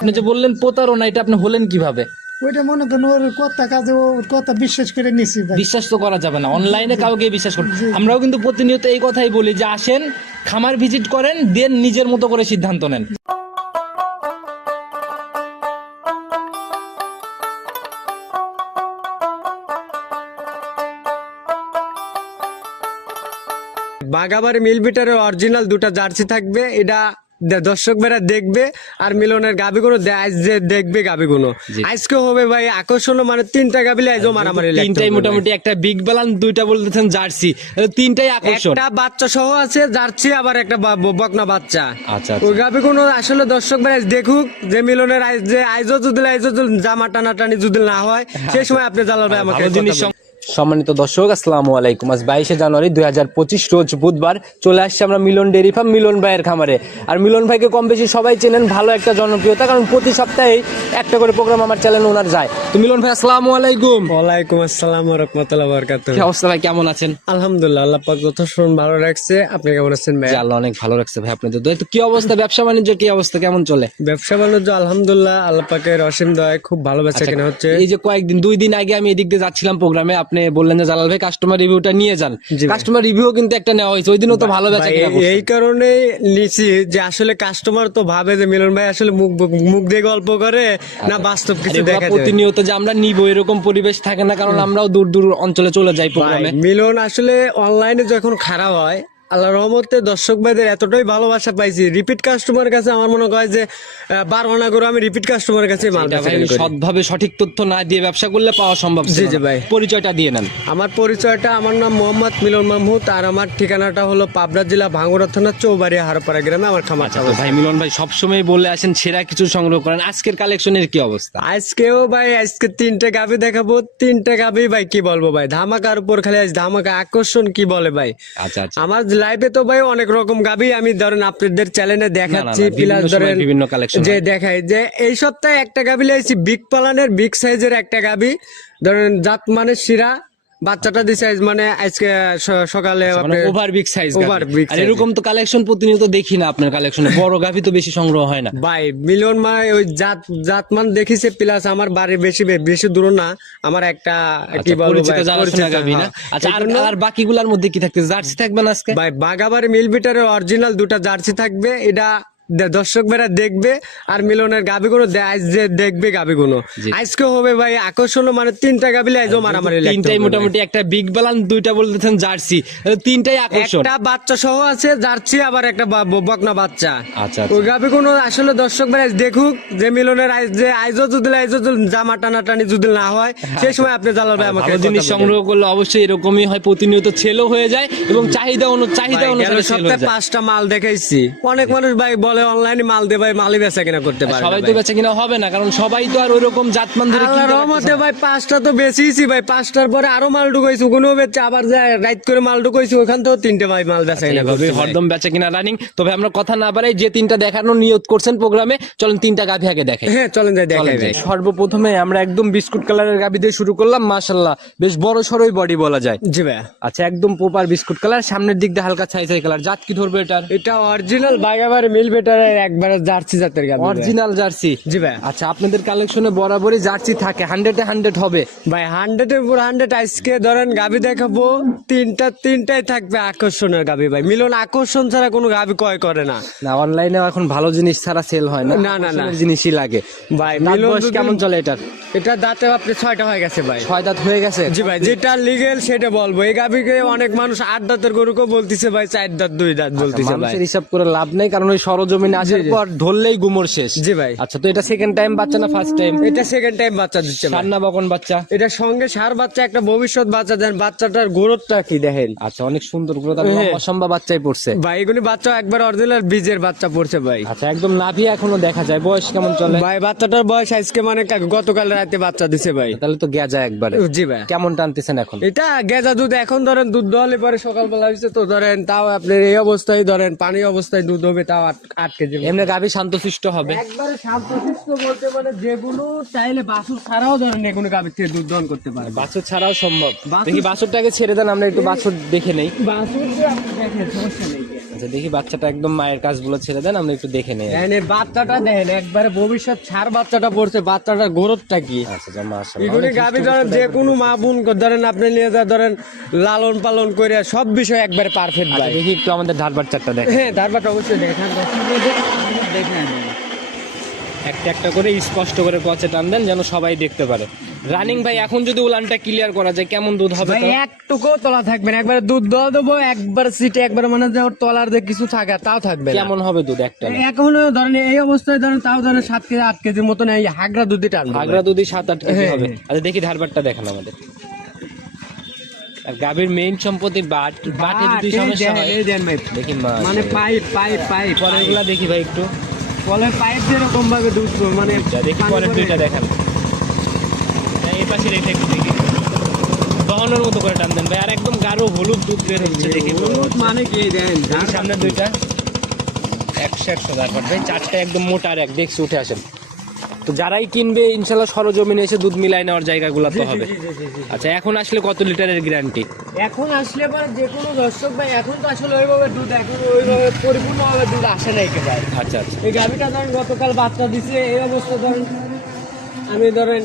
আপনি যে বললেন প্রতারণা, এটা আপনি হলেন কিভাবে? ওইটা মনে করেন ওর কথা কাজে ওর কথা বিশ্বাস করে নিছি ভাই। বিশ্বাস তো করা যাবে না, অনলাইনে কাউকে বিশ্বাস করেন। আমরাও কিন্তু প্রতিনিয়ত এই কথাই বলি যে আসেন, খামার ভিজিট করেন, দেন নিজের মতো করে সিদ্ধান্ত নেন। বাগাবাড়ি মিলবিটারের অরিজিনাল দুটা জার্সি থাকবে, এটা দর্শক বেরা দেখবে। আর মিলনের গাবিগুলো যে দেখবে গাবিগুলো আজকে হবে ভাই আকর্ষণ, মানে তিনটা গাবি লাইজো মারামারি লাগবে। তিনটাই মোটামুটি, একটা বিগ বালান, দুইটা বলতেছেন জার্সি, তিনটাই আকর্ষণ। একটা বাচ্চা সহ আছে জার্সি, আবার একটা বকনা বাচ্চা। আচ্ছা, ওই গাবিগুলো আসলে দর্শক বেরা দেখুক যে মিলনের আইজো যদি জামা টানাটানি যদি না হয় সেই সময় আপনি জালাল ভাই আমাকে জিনিস। সম্মানিত দর্শক, আসসালামু আলাইকুম। আজ 22শে জানুয়ারি 2025 রোজ বুধবার চলে আসছে আমরা মিলন ডেইরি ফার্ম, মিলন ভাইয়ের খামারে। আর মিলন ভাইকে কম বেশি সবাই চেনেন, ভালো একটা জনপ্রিয়তা, কারণ প্রতি সপ্তাহে একটা করে প্রোগ্রাম আমার চ্যানেল ওনার যায়। তো মিলন ভাই আসসালামু আলাইকুম। ওয়ালাইকুম আসসালাম ওয়া রাহমাতুল্লাহি ওয়া বারাকাতুহু। কি অবস্থা ভাই, কেমন আছেন? আলহামদুলিল্লাহ, আল্লাহ পাক যথেষ্ট ভালো রাখছে। আপনি কেমন আছেন ভাই? আল্লাহ অনেক ভালো রাখছে ভাই আপনাদের দয়ায়। তো কি অবস্থা, ব্যবসা বাণিজ্য কি অবস্থা, কেমন চলে? ব্যবসা বাণিজ্য আলহামদুলিল্লাহ আল্লাহ পাকের অসীম দয়ায় খুব ভালো বেচা কেনা হচ্ছে। এই যে কয়েকদিন, 2 দিন আগে আমি এদিক দিয়ে যাচ্ছিলাম প্রোগ্রামে, আপনি বললেন যে জালাল ভাই কাস্টমার রিভিউটা নিয়ে যান। কাস্টমার রিভিউ কিন্তু একটা নেওয়া হয়েছে, ওই দিনও তো ভালো বেচা কেনা করছেন। এই কারণে নিছি যে আসলে কাস্টমার তো ভাবে যে মিলন ভাই আসলে মুখ দিয়ে গল্প করে না বাস্তব কিছু দেখা যায়। প্রতিনিয়ত যে আমরা নিবো এরকম পরিবেশ থাকে না, কারণ আমরাও দূর দূর অঞ্চলে চলে যাই প্রোগ্রামে। মিলন আসলে অনলাইনে যখন খারাপ হয়, আল্লাহ রহমতে দর্শক ভাইদের এতটাই ভালোবাসা পাইছি, রিপিট কাস্টমার কাছে আমার মনে হয় যে 12 আনা করে আমি রিপিট কাস্টমার কাছে মাল বেচা করি। সৎভাবে সঠিক তথ্য না দিয়ে ব্যবসা করলে পাওয়া সম্ভব ছিল না। ভাই পরিচয়টা দিয়ে নেন। আমার পরিচয়টা, আমার নাম মোহাম্মদ মিলন মাহমুদ, আর আমার ঠিকানাটা হলো পাবনা জেলা ভাঙ্গুড়া থানা চৌবাড়িয়া হারপাড়া গ্রামে আমার খামার। তো ভাই মিলন ভাই সবসময় বলে আসেন সেরা কিছু সংগ্রহ করেন, আজকের কালেকশনের কি অবস্থা? আজকেও ভাই আজকে 3টে গাভি দেখাবো। 3টে গাভি ভাই কি বলবো ভাই, ধামাকার উপর খালি আজ ধামাকা, আকর্ষণ কি বলে ভাই। আচ্ছা আচ্ছা, আমার লাইভে তো ভাই অনেক রকম গাভি আমি ধরেন আপনাদের চ্যানেলে দেখাচ্ছি, প্লাস ধরেন বিভিন্ন কালেকশন যে দেখাই যে এই সপ্তাহে একটা গাভি লাইছি বিগ পালানের বিগ সাইজের একটা গাভি, ধরেন জাত মানে শিরা, বাচ্চাটা দিছে মানে আজকে সকালে ওভার বিগ সাইজ। আর এরকম তো কালেকশন প্রতিনিয়ত দেখি না আপনার কালেকশনে, বড় গাভি তো বেশি সংগ্রহ হয় না ভাই। মিলন ভাই ওই জাতমান দেখিছে, প্লাস আমার বাড়ি বেশি দূর না, আমার একটা কি বলবো ভাই পরিচিত গাভি না। আচ্ছা, আর বাকিগুলোর মধ্যে কি থাকতে, জার্সি থাকবে না আজকে? ভাই বাগাবাড়ি মিলবিটারের অরিজিনাল দুটা জার্সি থাকবে, এটা দর্শক বেরা দেখবে। আর মিলনের গাবিগুলো যে দেখবে গাবিগুলো আজকে হবে ভাই আকর্ষণ, মানে তিনটা গাবি লাইজো মারামারি লাগবে। তিনটাই মোটামুটি, একটা বিগ বালান, দুইটা বলতেছেন জার্সি, তিনটাই আকর্ষণ। একটা বাচ্চা সহ আছে জার্সি, আবার একটা বকনা বাচ্চা। আচ্ছা, ওই গাবিগুলো আসলে দর্শক বেরা দেখুক যে মিলনের আইজো যদি জামা টানাটানি যদি না হয় সেই সময় আপনি জালাল ভাই আমাকে জিনিস সংগ্রহ করলে অবশ্যই এরকমই হয়, প্রতিনিয়ত সেলও হয়ে যায় এবং চাহিদা অনুসারে সেল হয়ে যায়। 5টা মাল দেখাইছি, অনেক মানুষ ভাই বলে অনলাইনে মাল দে ভাই, মালই বেচা কিনা করতে পারে। সবাই তো বেচা কিনা হবে না, কারণ সবাই তো আর ওইরকম জাতমান ধরে আল্লাহর রহমতে ভাই 5টা তো বেচিয়েছি ভাই, 5টার পরে আরো মাল ঢুকাইছি, ওখানে বেচে আবার যায় রাইট করে মাল ঢুকাইছি, ওখান থেকেও 3টে ভাই মাল বেচা কিনা করতে হরদম বেচা কিনা রানিং। তবে আমরা কথা না বাড়াই, যে 3টা দেখানোর নিয়ত করছেন প্রোগ্রামে, চলেন 3টা গাভি আগে দেখাই। হ্যাঁ চলেন যাই দেখাই ভাই। সর্বপ্রথমে আমরা একদম বিস্কুট কালারের গাভি দিয়ে শুরু করলাম, মাশাআল্লাহ বেশ বড় সরই বডি বলা যায়। জি ভাই। আচ্ছা, একদম প্রপার বিস্কুট কালার, সামনের দিক দিয়ে হালকা ছাই ছাই কালার। জাত কি ধরবে এটার? এটা অরিজিনাল বাগাবাড়ি মিলবিটারের একবারে জার্সি জাতের গাভি, অরিজিনাল জার্সি। জি ভাই। আচ্ছা, আপনাদের কালেকশনে বরাবরই জার্সি থাকে, 100-এ 100 হবে ভাই, 100-এর উপর 100। আজকে ধরেন গাভি দেখাবো তিনটাই থাকবে আকর্ষণের গাভি ভাই। মিলন আকর্ষণ ছাড়া কোনো গাভি ক্রয় করে না। না, অনলাইনে এখন ভালো জিনিস ছাড়া সেল হয় না, না না না জিনিসই লাগে ভাই। মিলন কেমন চলে এটার? এটা দাঁতে আপনি 6টা হয়ে গেছে ভাই। 6 দাঁত হয়ে গেছে? জি ভাই, যেটা লিগেল সেটা বলবো। এই গাভিকে অনেক মানুষ 8 দাঁতের গরুকেও বলতিছে ভাই 4 দাঁত 2 দাঁত বলতিছে ভাই। মানুষের হিসাব করে লাভ নেই, কারণ ওই সরজমিনে আসার পর ধরলেই গুমর শেষ। জি ভাই। আচ্ছা, তো এটা সেকেন্ড টাইম বাচ্চা না ফার্স্ট টাইম? এটা সেকেন্ড টাইম বাচ্চা দিচ্ছে ভাই। সান্না বকন বাচ্চা? এটা সঙ্গে সার বাচ্চা, একটা ভবিষ্যৎ বাচ্চা দেন। বাচ্চাটার গ্রোথটা কি দেখেন। আচ্ছা, অনেক সুন্দর গ্রোথ, আর অসম্ভব বাচ্চাই পড়ছে ভাই। এগুলি বাচ্চা একবার অরিজিনাল বীজের বাচ্চা পড়ছে ভাই। আচ্ছা, একদম নাভি এখনো দেখা যায়। বয়স কেমন চলে ভাই? বাচ্চাটার বয়স আজকে মানে গতকাল রাতে বাচ্চা দিছে ভাই। তাহলে তো গেজা একবারে। জি ভাই। কেমন টানতেছেন এখন? এটা গেজা দুধ। এখন ধরেন দুধ দহলে পরে সকালবেলা হয়েছে তো ধরেন, তাও আপনার এই অবস্থায় ধরেন পানি অবস্থায় দুধ হবে তাও 8 কেজি। এমনি গাভি শান্তশিষ্ট হবে একবারে শান্তশিষ্ট বলতে মানে যেগুলো চাইলে বাছুর ছাড়াও ধরেন এগুলো গাভীর থেকে দুধ দহন করতে পারে। বাছুর ছাড়াও সম্ভব? দেখি বাছুরটাকে ছেড়ে দেন, আমরা একটু বাছুর দেখে নেই। বাছুর আপনি দেখেন, সমস্যা নেই। আচ্ছা দেখি বাচ্চাটা একদম মায়ের কাজগুলো ছেড়ে দেন, আমরা একটু দেখে নেই। দেখেন এই বাচ্চাটা দেখেন একবারে ভবিষ্যৎ ছাড় বাচ্চাটা পড়ছে, বাচ্চাটার গ্রোথটা কি। আচ্ছা মাশাআল্লাহ, এগুলি গাভী ধরেন যে কোনো মা বোন ধরেন আপনি নিয়ে যা ধরেন লালন পালন করে সব বিষয় একবারে পারফেক্ট আচ্ছা ভাই। দেখি একটু আমাদের ধার বাচ্চাটা দেখেন। হ্যাঁ ধারবাট অবশ্যই দেখেন দেখেন একটা একটা করে স্পষ্ট করে কচে টান দেন যেন সবাই দেখতে পারে। রানিং ভাই এখন যদি উলানটা ক্লিয়ার করা যায় কেমন দুধ হবে? ভাই একটুকু তলা থাকবে না, একবারে দুধ দেওয়া দেবো একবার সিটে একবার মানে যে ওর তলার যে কিছু থাকে তাও থাকবে না। কেমন হবে দুধ একটা? এখন ধরেন এই অবস্থায় ধরেন তাও ধরেন 7 কেজি 8 কেজির মতন এই হাগরা দুধই টানবে। আগ্রা দুধই 7-8 কেজি হ্যাঁ, হবে। হ্যাঁ। আচ্ছা দেখি ধারবাটটা দেখেন আমাদের। আর গাভীর মেইন সম্পত্তি বাটে যদি সমস্যা হয় এই দেন ভাই দেখি মানে পাইপ পরেরগুলা দেখি ভাই একটু। কলের পাইপ যেরকম ভাবে দুধ মানে দেখি পরের দুইটা দেখেন। এই পাশে রেখে একটু দেখি দহনের মতো করে টান দেন ভাই, আর একদম গাঢ় হলুদ দুধ বের হচ্ছে দেখি। হলুদ মানে কি দেন দেখি সামনে দুইটা 100 ধারবাট ভাই, চারটা একদম মোটা আর এক দেখছি উঠে আসেন। তো যারাই কিনবে ইনশাল্লাহ সরজমিনে এসে দুধ মিলাই নেওয়ার জায়গাগুলো তো হবে। আচ্ছা এখন আসলে কত লিটারের গ্যারান্টি? এখন আসলে পরে যে কোনো দর্শক ভাই এখন তো আসলে ওইভাবে দুধ এখন ওইভাবে পরিপূর্ণভাবে দুধ আসে না একেবারে। আচ্ছা আচ্ছা এই গাভিটা ধরেন গতকাল বাচ্চা দিছে এই অবস্থা ধরেন আমি ধরেন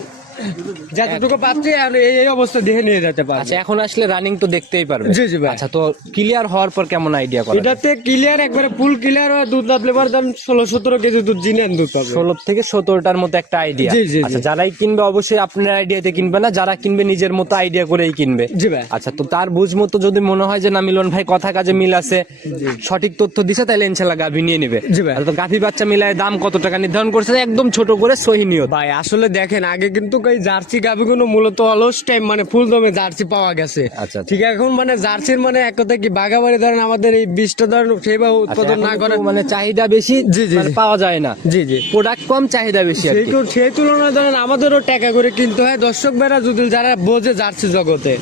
যতটুকু পাচ্ছি আমি এই অবস্থা দেখে নিয়ে যেতে পারি। আচ্ছা এখন আসলে রানিং তো দেখতেই পারবে। জি জি ভাই। আচ্ছা তো ক্লিয়ার হওয়ার পর কেমন আইডিয়া করা? এটাতে ক্লিয়ার একবারে ফুল ক্লিয়ার হয় দুধ নাপলে পরে ধরেন 16-17 কেজি দুধ জিনিয়ান দুধ পাবে। 16 থেকে 17টার মতো একটা আইডিয়া। জি, জি, জি। আচ্ছা যারাই কিনবে অবশ্যই আপনার আইডিয়াতে কিনবে না, যারা কিনবে নিজের মতো আইডিয়া করেই কিনবে। জি ভাই। আচ্ছা তো তার বুঝ মতো যদি মনে হয় যে না মিলন ভাই কথা কাজে মিল আছে, সঠিক তথ্য দিছে, তাহলে ইনশাল্লাহ গাভী নিয়ে নিবে। জি ভাই। আচ্ছা, তো গাভী বাচ্চা মিলায় দাম কত টাকা নির্ধারণ করছে একদম ছোট করে সহি নিয়ত? ভাই আসলে দেখেন আগে কিন্তু এই জার্সি গাভিগুলো মূলত অলস টাইম মানে ফুল দমে জার্সি পাওয়া গেছে। আচ্ছা, ঠিক আছে এখন মানে জার্সির মানে এক কথা কি বাগাবাড়ি ধরেন আমাদের এই 20টা ধরেন সেইভাবে উৎপাদন না করে মানে চাহিদা বেশি, জি, জি, মানে জি। পাওয়া যায় না। জি জি প্রোডাক্ট কম চাহিদা বেশি আর কি। সেই তুলনায় ধরেন আমাদেরও টাকা করে কিনতে হয়। দর্শক বেড়া যদি যারা বোঝে জার্সি জগতে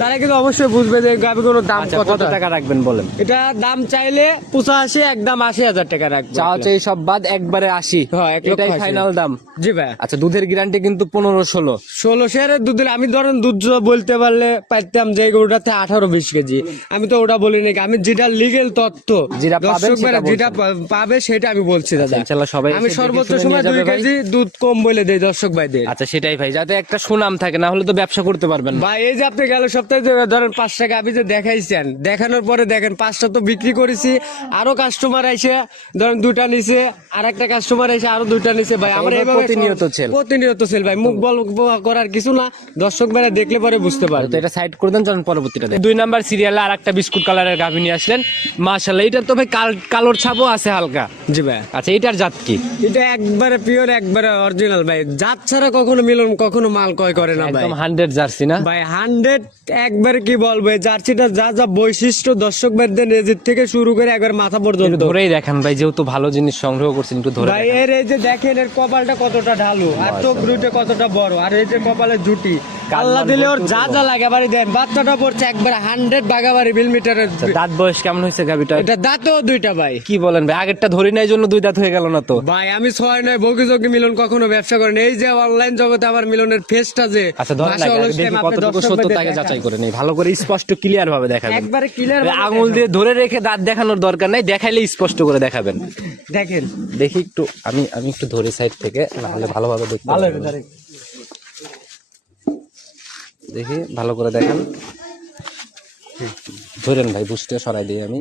তারা কিন্তু অবশ্যই বুঝবে যে গাভিগুলোর দাম আচ্ছা, কত কত টাকা রাখবেন বলেন? এটা দাম চাইলে 85 একদম 80,000 টাকা রাখবে। চাওয়া চাই সব বাদ একবারে 80, হ্যাঁ, 1,80,000 এটাই ফাইনাল দাম। জি ভাই। আচ্ছা দুধের গ্যারান্টি কিন্তু 15-16। 16 শেয়ারের দুধ দিলে আমি ধরেন দুধ বলতে পারলে পাইতাম যে ওটাতে 18-20 কেজি। আমি তো ওটা বলি নাকি, আমি যেটা লিগেল তথ্য যেটা পাবেন দর্শক সেটা বেড়া যেটা বলছেন। পাবে সেটা আমি বলছি দাদা। ইনশাআল্লাহ সবাই আমি এসে সর্বোচ্চ দেখে শুনে সময় নিয়ে যাবে 2 ভাই। কেজি দুধ কম বলে দেই দর্শক ভাইদের। আচ্ছা সেটাই ভাই, যাতে একটা সুনাম থাকে, না হলে তো ব্যবসা করতে পারবেন না। ভাই এই যে আপনি গেল সপ্তাহে যে ধরেন 5টা গাভী যে দেখাইছেন, দেখানোর পরে দেখেন 5টা তো বিক্রি করেছি, আরো কাস্টমার আইসে ধরেন 2টা নিছে, আর একটা কাস্টমার এসে আরো 2টা নিছে। ভাই আমার এইভাবে এইভাবে প্রতিনিয়ত sell। প্রতিনিয়ত সেল ভাই, মুখ বল করার কিছু না, দর্শক ভাইরা দেখলে পরে বুঝতে পারবে। তো এটা সাইড করে দেন, চলুন পরবর্তীটা দেখি। 2 নাম্বার সিরিয়ালে আর একটা বিস্কুট কালারের গাভী নিয়ে আসলেন, মাশাআল্লাহ। এটা তো ভাই কালোর ছাপও আছে হালকা। জি ভাই। আচ্ছা এটার জাত কি? এটা একবারে পিওর একবারে অরিজিনাল ভাই, জাত ছাড়া কখনো মিলন কখনো মাল কয় করে না ভাই। একদম 100 জার্সি না ভাই 100 একবারে কি বলবো, এই জার্সিটা যা যা বৈশিষ্ট্য দর্শক ভাইদের নেজির থেকে শুরু করে একবার মাথা পর্যন্ত ধরেই দেখেন ভাই, যেহেতু ভালো জিনিস সংগ্রহ করছেন একটু ধরে ভাই। দেখেন। এর এই যে দেখেন এর কপালটা কতটা ঢালু, আর চোখ দুটো কতটা বড়, আর এই যে কপালের জুটি আল্লাহ দিলে ওর যা যা লাগে বাড়ি দেন। বাচ্চাটা পড়ছে একবার 100 বাগাবাড়ি মিলিমিটারের। আচ্ছা, দাঁত বয়স কেমন হয়েছে গাভীটা? এটা দাঁতও 2টা ভাই। কি বলেন ভাই, আগেরটা ধরি নাই জন্য 2 দাঁত হয়ে গেল না তো? ভাই আমি 6 নয় বগি যোগী মিলন কখনো ব্যবসা করেন। এই যে অনলাইন জগতে আমার মিলনের ফেসটা যে আচ্ছা ধরেন না, ভাষা অলস দেখি টাইম আপনি কতটুকু দর্শক সত্য ভাইদের তাকে দেখান। যাচাই করে নেই, ভালো করে স্পষ্ট ক্লিয়ার ভাবে দেখাবেন। একবারে ক্লিয়ার আঙুল দিয়ে ধরে রেখে দাঁত দেখানোর দরকার নাই, দেখাইলে স্পষ্ট করে দেখাবেন। দেখেন দেখি একটু, আমি একটু ধরে সাইড থেকে, নাহলে ভালোভাবে দেখতে ভালো পারবেন না। দেখি ভালো করে দেখান, ধরেন ভাই, বুঝতে সরাই দিই আমি।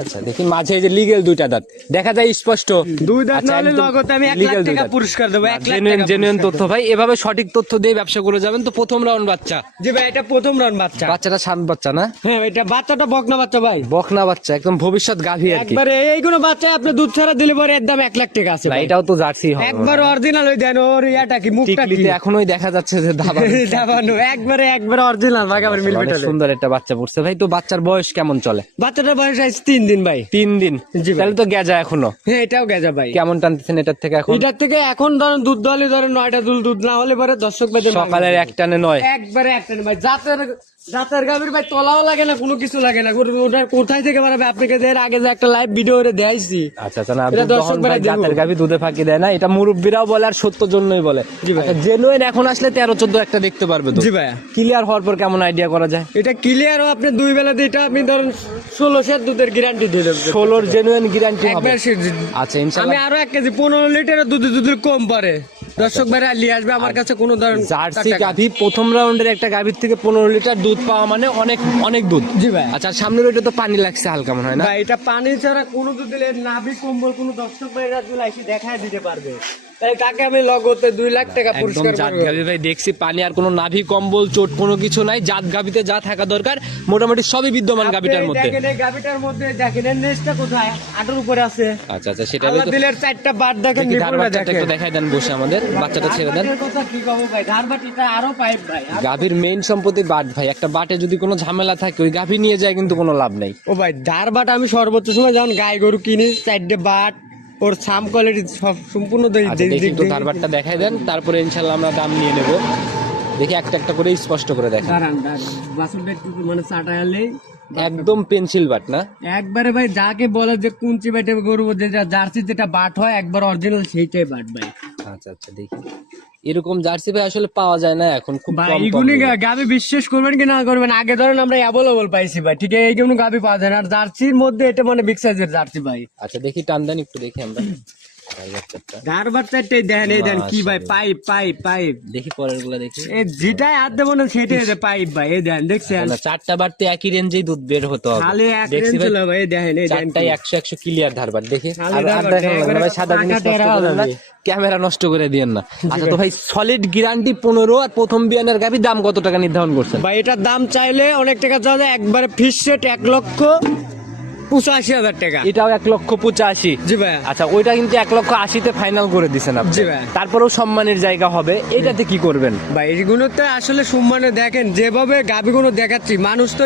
আচ্ছা দেখি মাঝে এই যে লিগেল 2টা দাঁত দেখা যায় স্পষ্ট। 2 দাঁত আচ্ছা, না হলে একদম নগদ আমি 1 লাখ legal 2 টাকা দাঁত। পুরস্কার দেবো। 1 লাখ জেনুইন টাকা জেনুইন পুরস্কার তথ্য ভাই, এভাবে সঠিক তথ্য দিয়ে ব্যবসা করে যাবেন তো। প্রথম রাউন্ড বাচ্চা। জি ভাই, এটা প্রথম রাউন্ড বাচ্চা। বাচ্চাটা শান্ত বাচ্চা না? হ্যাঁ এটা বাচ্চাটা বকনা বাচ্চা ভাই, বকনা বাচ্চা, একদম ভবিষ্যৎ গাভী আর কি। একবারে এইগুলো বাচ্চা আপনি দুধ ছাড়া দিলে পরে এর দাম 1 লাখ টাকা আছে না ভাই। এটাও তো জার্সি হবে একবার অরিজিনাল ওই দেন ওর ইয়াটা কি মুখটা কি টিকলিতে এখনোই দেখা যাচ্ছে যে দাবা। দাবানো একবারে অরিজিনাল বাগাবার অনেক মিলিমিটার। সুন্দর একটা বাচ্চা পড়ছে ভাই। তো বাচ্চার বয়স কেমন চলে? বাচ্চাটার বয়স আজ 3 দিন ভাই। 3 দিন? জি ভাই। তাহলে তো গেজা এখনো। হ্যাঁ এটাও গেজা ভাই। কেমন টানতেছেন এটার থেকে এখন? এটার থেকে এখন ধরেন দুধ দলে ধরেন 9টা দুধ না হলে পরে দর্শক ভাইদের সকালের এক টানে 9? একবারে একটা ভাই। জাতের গাভীর ভাই তলাও লাগে না, কোনো কিছু লাগে না। ওটা কোথায় থেকে বানাবে আপনাকে এর আগে যে একটা লাইভ ভিডিও করে দেখাইছি। আচ্ছা আচ্ছা, না এটা দুধ দর্শক দহন ভাই ভাইরা দেখুক। জাতের গাভী দুধে ফাঁকি দেয় না, এটা মুরব্বীরাও বলে আর সত্য জন্যই বলে। জি ভাই। জেনুইন এখন আসলে 13-14 একটা দেখতে পারবে তো। জি ভাই। ক্লিয়ার হওয়ার পর কেমন আইডিয়া করা যায়? এটা ক্লিয়ার আপনি 2 বেলা দিয়ে এটা আপনি ধরেন 16 দুধের গ্যারান্টি দিল 16 জেনুইন গ্যারান্টি হবে। একবার আচ্ছা আমি ইনশাআল্লাহ। আরো 1 কেজি 15 লিটারের দুধ যদি কম পারে দর্শক ভাইরা নিয়ে আসবে আমার কাছে কোনো ধরনের জার্সি গাভী প্রথম রাউন্ডের একটা গাভীর থেকে 15 লিটার দুধ পাওয়া মানে অনেক অনেক দুধ। জি ভাই। আচ্ছা সামনের ওইটা তো পানি লাগছে হালকা মনে হয় না? ভাই এটা পানি ছাড়া কোনো দুধ দিলে নাভি কম্বল কোনো দর্শক ভাইরা দিলে এসে দেখায় দিতে পারবে, তাই তাকে আমি লগতে 2 লাখ টাকা একদম পুরস্কার জাত করব। গাভী ভাই, দেখছি পানি আর কোনো নাভি কম্বল চোট কোনো কিছু নাই। জাত গাভীতে যা থাকা দরকার মোটামুটি সবই বিদ্যমান গাভীটার আপনি মধ্যে। দেখেন এই গাভীটার মধ্যে দেখেন এর নেজটা কোথায় আটার উপরে আছে। আচ্ছা আচ্ছা সেটা আল্লাহ দিলের 4টা বাট দেখেন দেখি ধার নিপুণটা বাচ্চাটা দেখেন। একটু দেখাই দেন বসে আমাদের, বাচ্চাটা ছেড়ে দেন। ধারবাটের কথা কি কব ভাই, ধারবাটিটা আরো পাইপ ভাই। গাভীর মেইন সম্পত্তি বাট ভাই, একটা বাটে যদি কোনো ঝামেলা থাকে ওই গাভী নিয়ে যায় কিন্তু কোনো লাভ নাই। ও ভাই ধারবাট আমি সর্বোচ্চ সময় যখন গাই গরু কিনি 4টে বাট ওর সাম কোয়ালিটি সব সম্পূর্ণ আচ্ছা দেখি একটু ধারবাটটা দেখাই দেন, তারপরে ইনশাল্লাহ আমরা দাম নিয়ে নেব। দেখি একটা একটা করে স্পষ্ট করে দেখেন। দাঁড়ান বাসনটা একটু মানে চাটাইলেই একদম পেন্সিল বাট না? একবারে ভাই যাকে বলে যে কুঞ্চি বাটে গরু যেটা জার্সি যেটা বাট হয় একবার অরিজিনাল সেইটাই বাট ভাই। আচ্ছা আচ্ছা দেখি এরকম জার্সি ভাই আসলে পাওয়া যায় না এখন, খুব ভাই কম এইগুলি পাওয়া যায়। গাবি বিশ্বাস করবেন কি না করবেন, আগে ধরেন আমরা অ্যাভেলেবল পাইছি ভাই, ঠিক আছে এইগুলো গাবি পাওয়া যায় না। আর জার্সির মধ্যে এটা মানে বিগ সাইজের জার্সি ভাই। আচ্ছা দেখি টান দেন একটু, দেখি আমরা গাই বাচ্চাটা। ধারবাট চারটাই দেন, এই দেন কি ভাই, পাইপ পাইপ পাইপ। দেখি পরের গুলা দেখি। এই যেটাই হাত দেবো না সেটাই পাইপ ভাই, এই দেন দেখছেন না, চারটা বাড়তে একই রেঞ্জেই দুধ বের হতে হবে। খালি এক দেখছি রেঞ্জ ভাই, ছিল ভাই, এই দেখেন এই দেন চারটাই 100 ক্লিয়ার ধারবার। দেখি খালি আর ধারবার, দেখানো লাগবে না ভাই, সাদা জিনিস পাকা নষ্ট টেরা করেন না, হবে। ক্যামেরা নষ্ট করে দিয়েন না। আচ্ছা তো ভাই সলিড গ্যারান্টি 15 আর প্রথম বিয়ানের গাভী দাম কত টাকা নির্ধারণ করছেন? ভাই এটার দাম চাইলে অনেক টাকা চাওয়া যায়, একবারে ফিস সেট 1,85,000 টাকা। এটাও 1,85,000। জি ভাই। আচ্ছা ওইটা কিন্তু 1,80,000 ফাইনাল করে দিছেন আপনি। জি ভাই। তারপরেও সম্মানের জায়গা হবে, এটাতে কি করবেন? ভাই এইগুলোতে আসলে সম্মানে দেখেন যেভাবে গাভিগুলো দেখাচ্ছি, মানুষ তো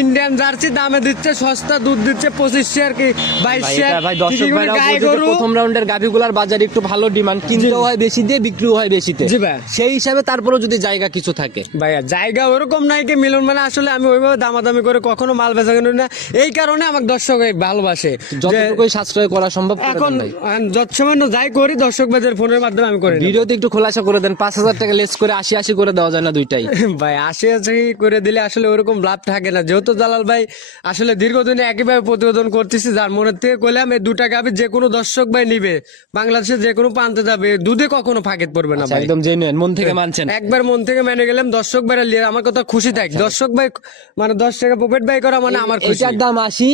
ইন্ডিয়ান জার্সি দামে দিচ্ছে, সস্তা দুধ দিচ্ছে 25 আর কি 22 ভাই এটা ভাই দর্শক ভাইরা গাই বলছে যে গরু। প্রথম রাউন্ডের গাভিগুলার বাজারে একটু ভালো ডিমান্ড, কিনতেও হয় বেশি দিয়ে, বিক্রিও হয় বেশিতে। জি ভাই। সেই হিসাবে তারপরেও যদি জায়গা কিছু থাকে। ভাইয়া জায়গা ওরকম নাই কি মিলন, মানে আসলে আমি ওইভাবে দামাদামি করে কখনো মাল বেচা কিনি না, এই কারণে আমার দর্শক ভালোবাসে। যে যতটুকুই সাশ্রয় করা সম্ভব করে এখন দেন ভাই। যৎসময় যাই করি দর্শক বাজার ফোনের মাধ্যমে আমি করি না। ভিডিওতে একটু খোলাসা করে দেন, 5,000 টাকা লেস করে 80 করে দেওয়া যায় না দুইটাই? ভাই 80 করে দিলে আসলে ওরকম লাভ থাকে না, যেহেতু জালাল ভাই আসলে দীর্ঘদিনে একইভাবে প্রতিবেদন করতেছি, যার মনের থেকে কইলাম এই 2টা গাভী যে কোনো দর্শক ভাই নিবে, বাংলাদেশে যে কোনো প্রান্তে যাবে, দুধে কখনো ফাঁকেত পড়বে না আচ্ছা, ভাই। একদম জেনুইন মন থেকে মানছেন? একবার মন থেকে মেনে গেলাম, দর্শক ভাইরা নিয়ে আমার কথা খুশি থাক, দর্শক ভাই মানে 10 টাকা পকেট ভাই করা মানে আমার খুশি। এটার দাম 80,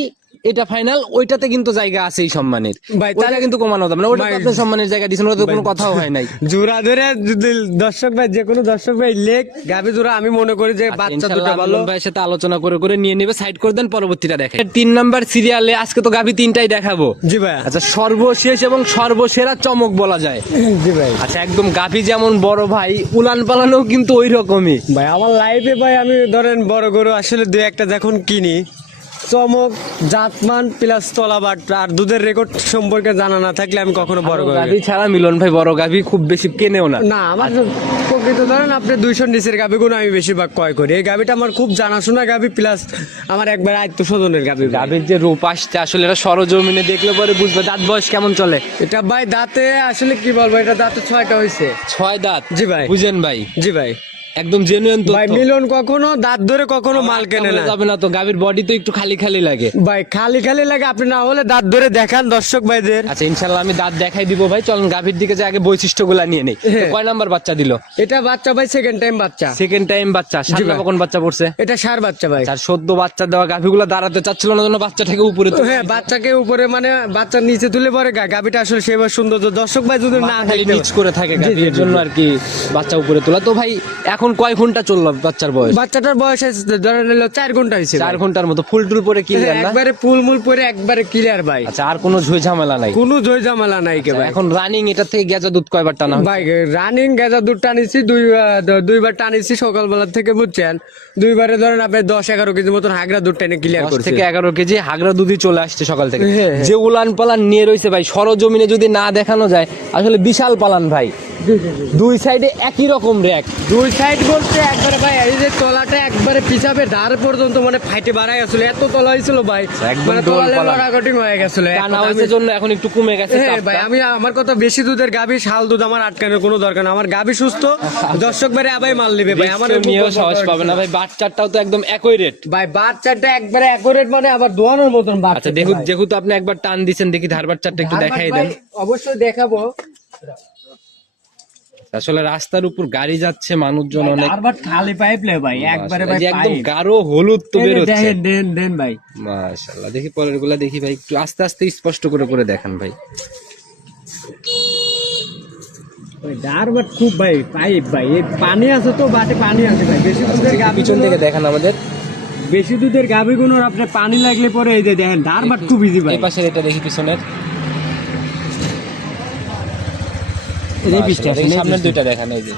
এটা ফাইনাল, ওইটাতে কিন্তু জায়গা আছে এই সম্মানের ভাই, ওইটা তাহলে- কিন্তু কমানো যাবে না, ওইটা তো ভাই- আপনি সম্মানের জায়গা দিয়েছেন, ওটা তো কোনো কথাও হয় নাই। জোড়া ধরে যদি দর্শক ভাই যে কোনো দর্শক ভাই লেখ গাভী জোড়া আমি মনে করি যে বাচ্চা ইনশাআল্লাহ দুটো ভালো। আলম ভাইয়ের সাথে আলোচনা করে করে নিয়ে নেবে, সাইড করে দেন, পরবর্তীটা দেখেন। 3 নাম্বার সিরিয়ালে আজকে তো গাভী 3টাই দেখাবো। জি ভাই। আচ্ছা সর্বশেষ এবং সর্বসেরা চমক বলা যায়। জি ভাই। আচ্ছা একদম গাভী যেমন বড় ভাই, উলান পালানো কিন্তু ওই রকমই। ভাই আমার লাইফে ভাই আমি ধরেন বড় গরু আসলে 2-1টা যখন কিনি, চমক জাতমান প্লাস তলাবাট আর দুধের রেকর্ড সম্পর্কে জানা না থাকলে আমি কখনো বড় গরু গাভী ছাড়া মিলন ভাই বড় গাভী খুব বেশি কেনেও না। না। আমার প্রকৃত ধরেন আপনি 200 নিচের গাভীগুলো আমি বেশিরভাগ ক্রয় করি, এই গাভীটা আমার খুব জানাশোনা গাভী প্লাস আমার একবার আত্মস্বজনের গাভী। গাভীর যে রূপ আসছে আসলে এটা সরজমিনে দেখলে পরে বুঝবে। দাঁত বয়স কেমন চলে? এটা ভাই দাঁতে আসলে কি বলবো, এটা দাঁতে 6টা হয়েছে। 6 দাঁত? জি ভাই। বুঝেন ভাই, জি ভাই। একদম জেনুইন তো ভাই মিলন কখনো দাঁত ধরে কখনো মাল কেনে না যাবে না তো, গাভীর বডি তো একটু খালি খালি লাগে। ভাই, খালি খালি লাগে, আপনি না হলে দাঁত ধরে দেখান দর্শক ভাইদের। আচ্ছা ইনশাল্লাহ আমি দাঁত দেখাই দিব ভাই, চলেন গাভীর দিকে যে আগে বৈশিষ্ট্যগুলা নিয়ে নেই। তো হ্যাঁ। কয় নাম্বার বাচ্চা দিল? এটা বাচ্চা ভাই সেকেন্ড টাইম বাচ্চা। সেকেন্ড টাইম বাচ্চা। জি সামনে ভাই। কোন বাচ্চা পড়ছে? এটা সার বাচ্চা ভাই। আর সদ্য বাচ্চা দেওয়া গাভীগুলো দাঁড়াতে চাচ্ছিল না, জন্য বাচ্চাটাকে উপরে তুলে হ্যাঁ, বাচ্চাকে উপরে মানে বাচ্চার নিচে তুলে পরে গাভীটা আসলে সেবার সুন্দর, দর্শক ভাই যদি না খালি দেখতে নিচ করে থাকে জি, গাভী, জি, এর জন্য আর কি বাচ্চা উপরে তোলা। তো ভাই এখন কয় ঘন্টা চললো বাচ্চার বয়স? বাচ্চাটার বয়স ধরে নিল 4 ঘন্টা হয়েছে 4 ঘন্টার মতো ফুল টুল পরে ক্লিয়ার না? একবারে ফুল মুল পরে একবারে ক্লিয়ার ভাই, আচ্ছা আর কোনো ঝুই ঝামেলা নাই? কোনো জয় ঝামেলা নাই কে ভাই। এখন রানিং এটা থেকে গেজা দুধ কয়বার টানা হচ্ছে? ভাই রানিং গেজা দুধ টানিছি, দুইবার টানিছি সকালবেলা থেকে, বুঝছেন। দুইবারে ধরেন আপনি 10-11 কেজি মতন হাগরা দুধ টেনে ক্লিয়ার 10 করছে। থেকে 11 কেজি হাগরা দুধই চলে আসছে সকাল থেকে। হ্যাঁ, হ্যাঁ। যে উলান পালান নিয়ে রয়েছে ভাই, সরজমিনে যদি না দেখানো যায় আসলে বিশাল পালান ভাই। দুই সাইডে একই রকম র্যাক। দুই সাইড বলতে একবারে ভাই এই যে তলাটা একবারে পিছাবে ধার পর্যন্ত মানে ফাইটে বাড়াই আসলে এত তলা হয়েছিল ভাই, একদম মানে দোল তলা পালা। কাটিং হয়ে গেছিল। টানা হয়েছে জন্য এখন একটু কমে গেছে হ্যাঁ চাপটা। ভাই আমি আমার কথা বেশি দুধের গাভী শাল দুধ আমার আটকানোর কোনো দরকার না, আমার গাভী সুস্থ, দর্শক ভাই আবাই মাল নেবে ভাই আমার রিস্ক নিয়েও সাহস পাবে না ভাই। বাচ্চাটাও তো একদম একই রেট। ভাই বাচ্চাটা একবারে অ্যাকুরেট মানে আবার দোয়ানোর মতন বাচ্চা। আচ্ছা দেখুন, যেহেতু আপনি একবার টান দিচ্ছেন, দেখি ধার বাচ্চাটা একটু দেখাই দেন। অবশ্যই দেখাবো। আসলে রাস্তার উপর গাড়ি যাচ্ছে, মানুষজন অনেক, আবার খালি পাইপ লে ভাই একবারে ভাই এই যে একদম পাইপ। গাঢ় হলুদ তো বের হচ্ছে। দেখেন দেন দেন ভাই। মাশাআল্লাহ, দেখি পরের গুলা দেখি ভাই, একটু আস্তে আস্তে স্পষ্ট করে দেখান ভাই। ওই ডারবাট খুব ভাই পাইপ ভাই, এই পানি আছে তো বাটে পানি আছে ভাই, বেশি দুধের গাভী পিছন থেকে দেখান আমাদের। বেশি দুধের গাভীগুলোর আপনার পানি লাগলে পরে এই যে দেখেন ডারবাট খুব ইজি ভাই। এই পাশের এটা দেখি পিছনের, এই পিছটা মাশাআল্লাহ, এই সামনের দুইটা দেখান। এই যে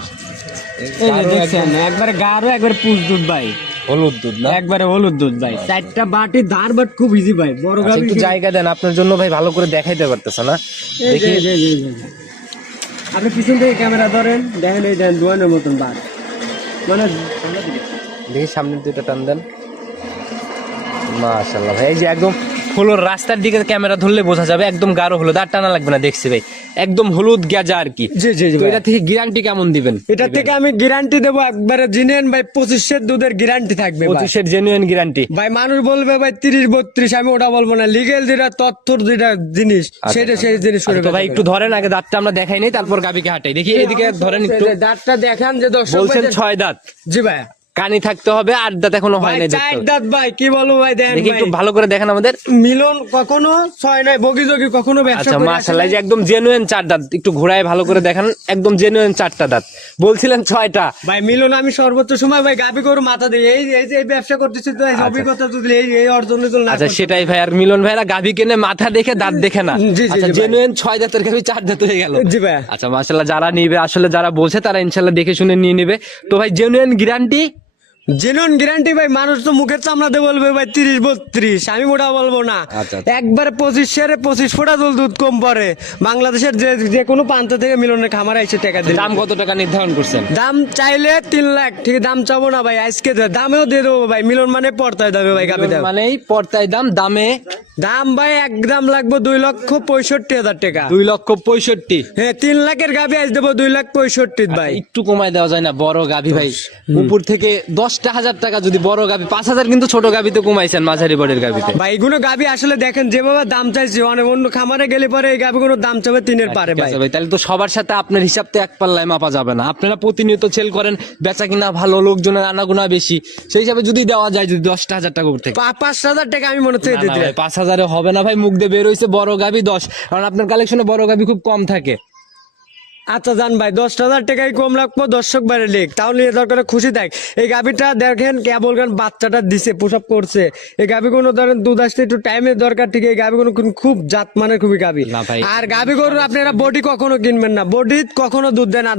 এই যে দেখছেন একবারে গাঢ় একবারে পুষ দুধ ভাই, হলুদ দুধ না? একবারে হলুদ দুধ ভাই, চারটা বাটি ডারবাট খুব ইজি ভাই। বড় আচ্ছা, গাভী একটু জায়গা দেন, আপনার জন্য ভাই ভালো করে দেখাইতে পারতেছে না। দেখি আপনি পিছন থেকে ক্যামেরা ধরেন, দেখেন এই দেন দোয়ানের মতন বাট মানে দেখি সামনের দুইটা টান দেন। মাশাআল্লাহ ভাই, এই যে একদম হলুদ, রাস্তার দিকে ক্যামেরা ধরলে বোঝা যাবে একদম গাঢ় হলুদ, আর টানা লাগবে না, দেখছি ভাই একদম হলুদ গেজা আর কি। জি জি জি তো ভাই। এটা থেকে গ্যারান্টি কেমন দিবেন? এটা থেকে আমি গ্যারান্টি দেবো একবারে জিনেন ভাই 25 দুধের গ্যারান্টি থাকবে ভাই। 25 জেনুইন গ্যারান্টি। ভাই মানুষ বলবে ভাই 30-32, আমি ওটা বলবো না, লিগেল যেটা তথ্যর যেটা জিনিস সেটা সেই জিনিস করে তো ভাই একটু ধরেন, আগে দাঁতটা আমরা দেখাই নাই, তারপর গাবিকে হাঁটাই। দেখি এদিকে ধরেন একটু। দাঁতটা দেখান যে দর্শক বলছেন ভাইদের- 6 দাঁত, জি ভাই। কানি থাকতে হবে, 8 দাঁত এখনো হয় ভাই নাই। চার দাঁত ভাই, কি বলবো ভাই, দেন দেখি ভাই একটু ভালো করে দেখেন আমাদের। মিলন কখনো 6 নয়, বগি যোগী কখনো ব্যবসা আচ্ছা করে মাশাআল্লাহ, এই আসে যে একদম জেনুইন 4 দাঁত, একটু ঘোরায় ভালো করে দেখান, একদম জেনুইন 4টা দাঁত। বলছিলেন 6টা। না। ভাই মিলন আমি সর্বোচ্চ সময় ভাই গাবি করে মাথা দিই, এই এই যে এই ব্যবসা করতেছি তো এই অভিজ্ঞতা যদি এই অর্জনের জন্য না আচ্ছা করতে- সেটাই ভাই, আর মিলন ভাইরা গাভী কিনে মাথা দেখে দাঁত দেখে না। জি, জি, আচ্ছা জি ভাই। জেনুইন 6 দাঁতের গাভী 4 দাঁত হয়ে গেল। জি ভাই। আচ্ছা মাশাআল্লাহ, যারা নিবে আসলে, যারা বলছে তারা ইনশাআল্লাহ দেখে শুনে নিয়ে নিবে। তো ভাই জেনুইন গ্যারান্টি? জেনুইন গ্যারান্টি ভাই, মানুষ তো মুখের চামড়াতে বলবে ভাই 30-32, আমি মোটা বলবো না। আচ্ছা। একবারে 25 ফোঁটা দুধ কম পড়ে। বাংলাদেশের যে কোনো প্রান্ত থেকে মিলনের খামারে এসে টাকা দিবে। দাম কত টাকা নির্ধারণ করছেন? দাম চাইলে 3 লাখ, ঠিক দাম চাবো না ভাই, আজকে দামেও দিয়ে দেবো ভাই, মিলন মানে পড়তায় দামে ভাই গাবি দাম। মানেই পর্তায় দাম, দামে দাম ভাই একদম লাগবে 2,65,000 টাকা। 2,65,000। হ্যাঁ 3 লাখের গাবি আজ দেবো 2,65,000 ভাই। একটু কমায় দেওয়া যায় না? বড় গাভী ভাই উপর থেকে 10,000 টাকা, যদি বড় গাভী 5,000, কিন্তু ছোট গাভীতে কমাইছেন মাঝারি বড়ের গাভীতে। ভাই এগুলো গাবি আসলে দেখেন যেভাবে দাম চাইছে, অনেক অন্য খামারে গেলে পরে এই গাবিগুলো দাম চাবে 3-এর পারে ঠিক ভাই। আছে ভাই, তাহলে তো সবার সাথে আপনার হিসাব তো এক পাল্লায় মাপা যাবে না। আপনারা প্রতিনিয়ত সেল করেন, বেচা কিনা ভালো, লোকজনের আনাগোনা বেশি, সেই হিসাবে যদি দেওয়া যায়, যদি 10,000 টাকা উপর থেকে। 5,000 টাকা আমি মনে হচ্ছে দিতে 5,000 হবে না ভাই, মুখ দিয়ে বের হয়েছে বড় গাভী 10, কারণ আপনার কালেকশনে বড় গাভী খুব কম থাকে। আচ্ছা জান ভাই 10,000 টাকাই কম রাখবো, দর্শক বারে লেখ তাও নিয়ে দরকার খুশি থাক। এই গাভিটা দেখেন কে বলবেন বাচ্চাটা দিছে, প্রসব করছে, এই গাভি কোনো ধরেন দুধ আসতে একটু টাইমের দরকার, ঠিক এই গাভি কোনো খুব জাত মানের খুবই গাভি। না ভাই। আর গাভি গরু আপনারা বডি কখনো কিনবেন না, বডি কখনো দুধ দেন না,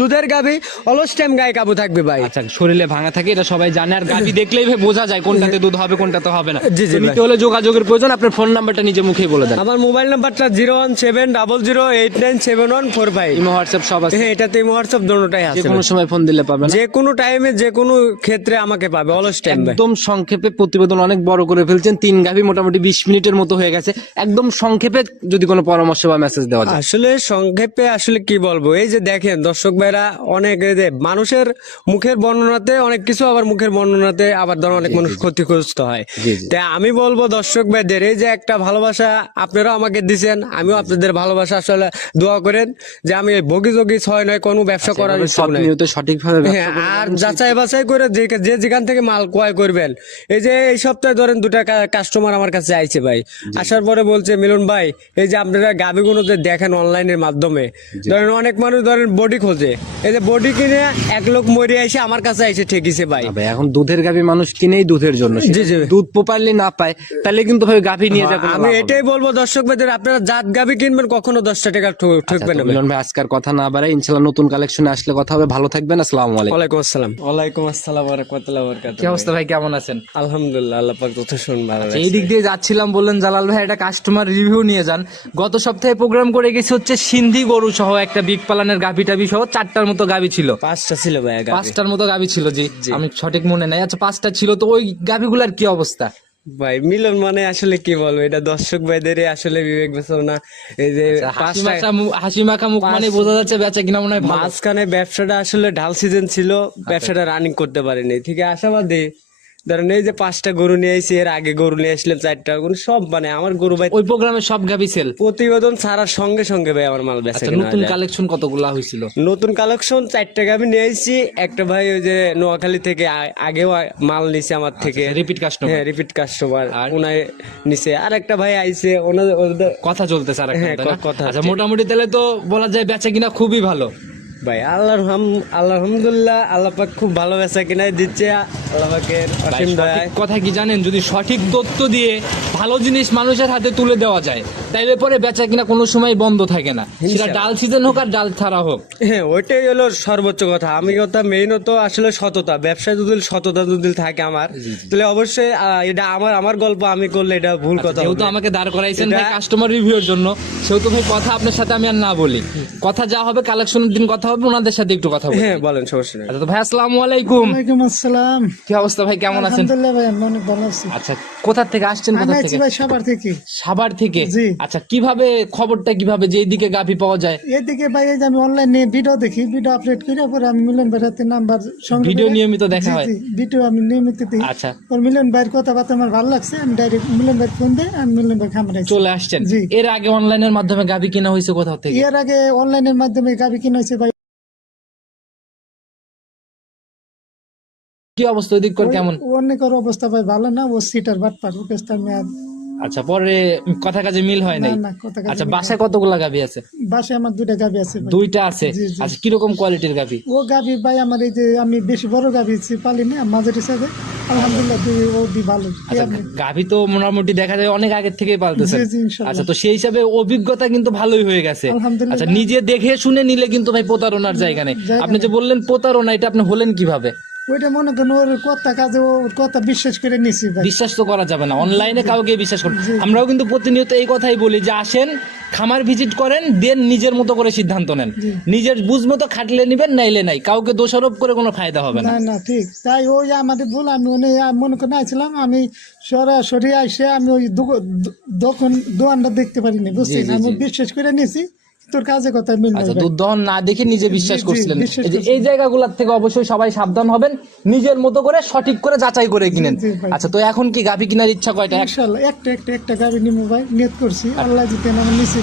দুধের গাভি অলস টাইম গায়ে কাবু থাকবে ভাই। আচ্ছা শরীরে ভাঙা থাকে, এটা সবাই জানে, আর গাভী দেখলেই ভাই বোঝা যায় কোনটাতে দুধ হবে কোনটাতে হবে না। জি, জি তো ভাই। নিতে হলে যোগাযোগের প্রয়োজন, আপনার ফোন নাম্বারটা নিজে মুখেই বলে দেন। আমার মোবাইল নাম্বারটা 01700897145। ইমো হোয়াটসঅ্যাপ সব আছে, হ্যাঁ এটাতে হোয়াটসঅ্যাপ দুটোটাই যে আছে কোনো ভাই। সময় ফোন দিলে পাবেন। যে কোনো টাইমে যে কোনো ক্ষেত্রে আমাকে পাবে, অলস টাইম ভাই। একদম সংক্ষেপে প্রতিবেদন অনেক বড় করে ফেলছেন, 3 গাভী মোটামুটি 20 মিনিটের মতো হয়ে গেছে। একদম সংক্ষেপে যদি কোনো পরামর্শ বা মেসেজ দেওয়া যায়। আসলে সংক্ষেপে আসলে কি বলবো, এই যে দেখেন দর্শক ভাইরা অনেক এই যে মানুষের মুখের বর্ণনাতে অনেক কিছু, আবার মুখের বর্ণনাতে আবার ধরো অনেক মানুষ ক্ষতিগ্রস্ত হয়। জি, জি। তাই আমি বলবো দর্শক ভাইদের এই যে একটা ভালোবাসা আপনারাও আমাকে দিছেন, আমিও আপনাদের ভালোবাসা আসলে দোয়া করেন যে আমি বগি যোগী 6 নয় কোনো ব্যবসা করার ইচ্ছা সৎ নাই। নিয়তে সঠিকভাবে ব্যবসা হ্যাঁ, করবেন। আর যাচাই বাছাই করে যে যেখান থেকে মাল ক্রয় করবেন। এই যে এই সপ্তাহে ধরেন 2টা কাস্টমার আমার কাছে আইছে ভাই, আসার পরে বলছে মিলন ভাই এই যে আপনারা গাভিগুলো যে দেখেন অনলাইনের মাধ্যমে, ধরেন অনেক মানুষ ধরেন বডি খোঁজে, এই যে বডি কিনে এক লোক মরে এসে আমার কাছে আইসে ঠেকিছে ভাই। না ভাই, এখন দুধের গাভী মানুষ কিনেই দুধের জন্য, জি, জি। দুধ প্রপারলি না পায় তাহলে কিন্তু ভাই গাভী নিয়ে যাবে। আমি এটাই বলবো দর্শক ভাইদের, আপনারা জাত গাভি কিনবেন কখনো 10টা টাকা ঠকবেন না ভাই। মিলন ভাই আজকের কথা না বাড়াই, ইনশাল্লাহ নতুন কালেকশনে আসলে কথা হবে। ভালো থাকবেন, আসসালামু আলাইকুম। ওয়ালাইকুম আসসালাম। ওয়ালাইকুম আসসালাম ওয়া রাহমাতুল্লাহি ওয়া বারাকাতুহু। কি অবস্থা ভাই, কেমন আছেন? আলহামদুলিল্লাহ, আল্লাহ পাক যত শুন ভালো রাখছে। এই দিক দিয়ে যাচ্ছিলাম, বললেন জালাল ভাই একটা কাস্টমার রিভিউ নিয়ে যান। গত সপ্তাহে প্রোগ্রাম করে গেছি হচ্ছে সিন্ধি গরু সহ একটা বিগ পালানের গাভি টাভি সহ 4টার মতো গাভি ছিল। 5টা ছিল ভাই, 5টার মতো গাভি ছিল, জি আমি সঠিক মনে নাই। আচ্ছা 5টা ছিল, তো ওই গাভিগুলার কি অবস্থা? ভাই মিলন মানে আসলে কি বলবো, এটা দর্শক ভাইদের আসলে বিবেক বিবেচনা। এই যে হাসি মাখা মুখ মানে বোঝা যাচ্ছে বেচা কিনা মনে হয় ভালো। মাঝখানে ব্যবসাটা আসলে ঢাল সিজন ছিল, ব্যবসাটা রানিং করতে পারিনি, ঠিক আছে। আশাবাদী ধরেন এই যে 5টা গরু নিয়ে আইছি, এর আগে গরু নিয়ে আসলাম 4টা গরু, সব মানে আমার গরু ভাই ওই প্রোগ্রামে সব গাভি সেল। প্রতিবেদন ছাড়ার সঙ্গে সঙ্গে ভাই আমার মাল বেচা কিনা নতুন হয়ে যায়। কালেকশন কতগুলা হয়েছিল? নতুন কালেকশন 4টা গাভি নিয়ে আইছি। একটা ভাই ওই যে নোয়াখালী থেকে আগেও মাল নিছে আমার থেকে, রিপিট কাস্টমার। হ্যাঁ রিপিট কাস্টমার, ওনায় নিছে। আর একটা ভাই আইছে, ওনাদের কথা চলতেছে আর হ্যাঁ, একটা, তাই না? কথা আচ্ছা মোটামুটি তাহলে তো বলা যায় বেচা কিনা খুবই ভালো। ভাই আলহামদুলিল্লাহ, আল্লাহ পাক খুব ভালো বেচা কিনাই দিচ্ছে, আল্লাহ পাকের অসীম দয়ায়। কথা কি জানেন, যদি সঠিক তথ্য দিয়ে ভালো জিনিস মানুষের হাতে তুলে দেওয়া যায় তাইলে পরে বেচা কিনা কোনো সময় বন্ধ থাকে না, সেটা ডাল সিজন হোক আর ডাল ছাড়া হোক। হ্যাঁ ওইটাই হলো সর্বোচ্চ কথা। আমি কথা মেইনত আসলে সততা, ব্যবসায় যদি সততা যদি থাকে আমার, তাহলে অবশ্যই এটা আমার গল্প আমি করলে এটা ভুল কথা যেহেতু হবে। আমাকে দাঁড় করাইছেন ভাই কাস্টমার রিভিউর জন্য, সেহেতু ভাই কথা আপনার সাথে আমি আর না বলি, কথা যা হবে কালেকশনের দিন কথা হবে, ওনাদের সাথে একটু কথা বলি। হ্যাঁ বলেন, সমস্যা নেই। আচ্ছা তো ভাই আসসালামু আলাইকুম। ওয়ালাইকুম আসসালাম। কি অবস্থা ভাই, কেমন আছেন? আলহামদুলিল্লাহ ভাই, আমি অনেক ভালো আছি। আচ্ছা কোথা থেকে আসছেন? আমি কোথা আছি থেকে? ভাই সাভার থেকে। সাভার থেকে? জি। আচ্ছা কিভাবে খবরটা কিভাবে যে এইদিকে গাভি পাওয়া যায়? এদিকে ভাই এই যে আমি অনলাইনে ভিডিও দেখি, ভিডিও আপলোড করে পরে আমি মিলন ভাইয়ের হাতে নাম্বার সংগ্রহ ভিডিও করে- নিয়মিত দেখা জি, হয়? জি, ভিডিও আমি নিয়মিত দিই। আচ্ছা ওর মিলন ভাইয়ের কথাবার্তা আমার ভালো লাগছে, আমি ডাইরেক্ট মিলন ভাই ফোন দিয়ে আমি মিলন ভাই খামারে আছি। চলে আসছেন। জি। এর আগে অনলাইনের মাধ্যমে গাভি কেনা হয়েছে কোথাও থেকে? এর আগে অনলাইনের মাধ্যমে গাভি কিনা হয়েছে ভাই। কি অবস্থা ওই দিক করে কেমন? অনেকের অবস্থা ভাই ভালো না, ও সিটার বাটপার, ওর কাছে আমি আর আচ্ছা পরে কথা কাজে মিল হয় নাই? না, কথা কাজে আচ্ছা মিল বাসায় কতগুলা গাভি আছে? বাসায় আমার 2টা গাভি আছে ভাই। 2টা আছে? জি, জি। আচ্ছা কিরকম কোয়ালিটির গাভি? ও গাভি ভাই আমার এই যে আমি বেশি বড় গাভি পালি না, মাঝারি সাইজে আলহামদুলিল্লাহ ও দি ভালো। আচ্ছা গাভি তো মোটামুটি দেখা যায় অনেক আগের থেকেই পালতেছেন। জি, জি, ইনশাআল্লাহ। আচ্ছা তো সেই হিসাবে অভিজ্ঞতা কিন্তু ভালোই হয়ে গেছে। আলহামদুলিল্লাহ। আচ্ছা নিজে দেখে শুনে নিলে কিন্তু ভাই প্রতারণার জায়গা নেই। আপনি যে বললেন প্রতারণা, এটা আপনি হলেন কিভাবে? ওইটা মনে করেন ওর কথা কাজে ওর কথা বিশ্বাস করে নিছি ভাই। বিশ্বাস তো করা যাবে না, অনলাইনে কাউকে বিশ্বাস করুন। আমরাও কিন্তু প্রতিনিয়ত এই কথাই বলি যে আসেন খামার ভিজিট করেন, দেন নিজের মতো করে সিদ্ধান্ত নেন, নিজের বুঝ মতো খাটলে নিবেন, নাইলে নাই, কাউকে দোষারোপ করে কোনো ফায়দা হবে না। না না ঠিক তাই, ওই আমাদের ভুল। আমি মনে করে আইছিলাম, আমি সরাসরি আইসে আমি ওই দোকানটা দেখতে পারিনি, বুঝছেন, আমি বিশ্বাস করে নিয়েছি তোর কাজে কথা মিল নাই আচ্ছা ভাই। দুধ দহন না দেখে নিজে বিশ্বাস জি, জি, করছিলেন। বিশ্বাস এই যে এই জায়গাগুলোর থেকে অবশ্যই সবাই সাবধান হবেন, নিজের মতো করে সঠিক করে যাচাই করে কিনেন। জি, ভাই। আচ্ছা তো এখন কি গাভি কেনার ইচ্ছা কয়টা? ইনশাআল্লাহ একটা গাভি নিবো ভাই, নিয়ত করছি, আল্লাহ যদি আমার নিচে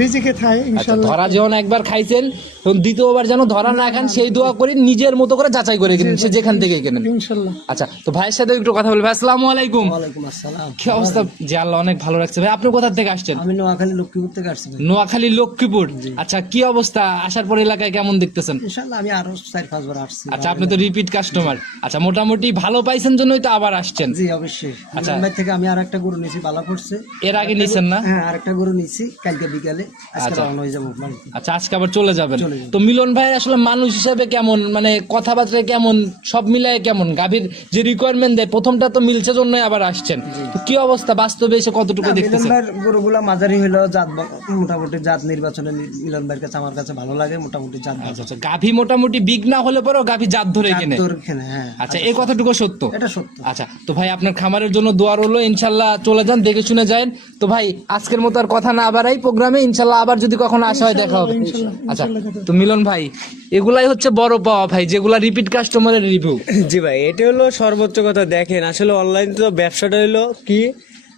রিজিকে থাকে আচ্ছা ইনশাআল্লাহ। ধরা যখন একবার খাইছেন তখন দ্বিতীয়বার যেন ধরা না খান, সেই দোয়া করি, নিজের মতো করে যাচাই করে কিনেন, সে যেখান থেকে কিনেন। ইনশাআল্লাহ। আচ্ছা তো ভাইয়ের সাথে একটু কথা বলবো। আসসালামু আলাইকুম। ওয়ালাইকুম আসসালাম। কি অবস্থা? জি আল্লাহ অনেক ভালো রাখছে ভাই। আপনি কোথা থেকে আসছেন? আমি নোয়াখালী লক্ষ্মীপুর থেকে আসছি ভাই। নোয়াখালী লক্ষ্মীপুর। আচ্ছা কি অবস্থা, আসার পর এলাকায় কেমন দেখতেছেন? ইনশাআল্লাহ আমি আরো 4-5 বার আসছি। আচ্ছা আপনি তো রিপিট কাস্টমার। আচ্ছা মোটামুটি ভালো পাইছেন জন্যই তো আবার আসছেন। জি অবশ্যই। আচ্ছা। মিলন ভাই থেকে আমি আর একটা গরু নিয়েছি, ভালো করছে। এর আগে নিছেন না? হ্যাঁ আরেকটা গরু নিয়েছি কালকে বিকালে, আজকে আচ্ছা। রওনা হয়ে যাবো বাড়িতে। আচ্ছা আজকে আবার চলে যাবেন। চলে যাবো। তো মিলন ভাই আসলে মানুষ হিসাবে কেমন, মানে কথাবার্তা কেমন, সব মিলায় কেমন? গাভীর যে রিকোয়ারমেন্ট দেয় প্রথমটা তো মিলছে জন্যই আবার আসছেন, তো কি অবস্থা বাস্তবে এসে কতটুকু মিলন দেখতেছেন? ভাইয়ের গরুগুলা মাঝারি হইলো, জাত মোটামুটি জাত নির্বাচনে মিলন ভাইয়ের কাছে আমার কাছে ভালো লাগে, মোটামুটি জাত আচ্ছা আচ্ছা গাভী মোটামুটি বিগ না হলে পরেও গাভী জাত ধরে কিনে। তোর এখানে হ্যাঁ আচ্ছা এই কথাটুকু সত্য? এটা সত্য। আচ্ছা তো ভাই আপনার খামারের জন্য দোয়া রইলো, ইনশাল্লাহ চলে যান, দেখে শুনে যান। তো ভাই আজকের মতো আর কথা না বাড়াই, প্রোগ্রামে ইনশাল্লাহ আবার যদি কখনো আসা হয় দেখা হবে। ইনশাল্লাহ, আচ্ছা ইনশাল্লাহ। তো মিলন ভাই এগুলাই হচ্ছে বড় পাওয়া ভাই, যেগুলা রিপিট কাস্টমারের রিভিউ। জি ভাই, এটা হলো সর্বোচ্চ কথা। দেখেন আসলে অনলাইন তো ব্যবসাটা হলো কি,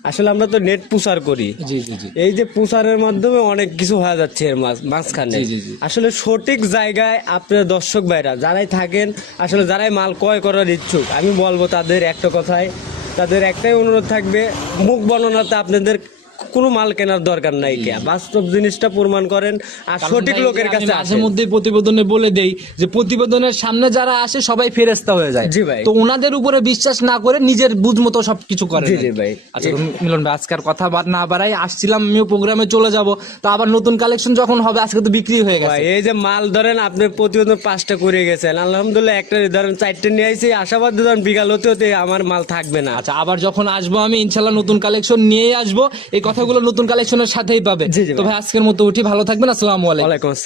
আসলে আমরা তো নেট প্রচার করি। জি জি জি। এই যে প্রচারের মাধ্যমে অনেক কিছু হয়ে যাচ্ছে এর মাঝখানে। জি, জি, জি। আসলে সঠিক জায়গায় আপনার দর্শক ভাইরা যারাই থাকেন, আসলে যারাই মাল ক্রয় করার ইচ্ছুক, আমি বলবো তাদের একটা কথাই, তাদের একটাই অনুরোধ থাকবে, মুখ বর্ণনাতে আপনাদের কোনো মাল কেনার দরকার নাই কে, বাস্তব জিনিসটা প্রমাণ করেন আর সঠিক ভাই, লোকের আমি কাছে মাঝে আসেন। মধ্যে প্রতিবেদনে বলে দেই যে প্রতিবেদনের সামনে যারা আসে সবাই ফেরেস্তা হয়ে যায়। জি ভাই। তো ওনাদের উপরে বিশ্বাস না করে নিজের বুঝ মতো সবকিছু করে। জি জি ভাই। আচ্ছা তো মিলন ভাই, আজকের কথা না বাড়াই, আসছিলাম আমিও প্রোগ্রামে চলে যাব, তো আবার নতুন কালেকশন যখন হবে, আজকে তো বিক্রি হয়ে গেছে। ভাই এই যে মাল ধরেন আপনি প্রতিবেদন 5টা করে গেছেন, আলহামদুলিল্লাহ একটা ধরেন 4টে নিয়ে আইছি, আশাবাদ ধরেন বিকাল হতে হতে আমার মাল থাকবে না। আচ্ছা, আবার যখন আসবো আমি ইনশাল্লাহ নতুন কালেকশন নিয়েই আসবো, এই কথাগুলো নতুন কালেকশনের সাথেই পাবে। জি, জি তো ভাই। ভাই আজকের মতো উঠি, ভালো থাকবেন, আসসালামু আলাইকুম। ওয়ালাইকুম আসসালাম।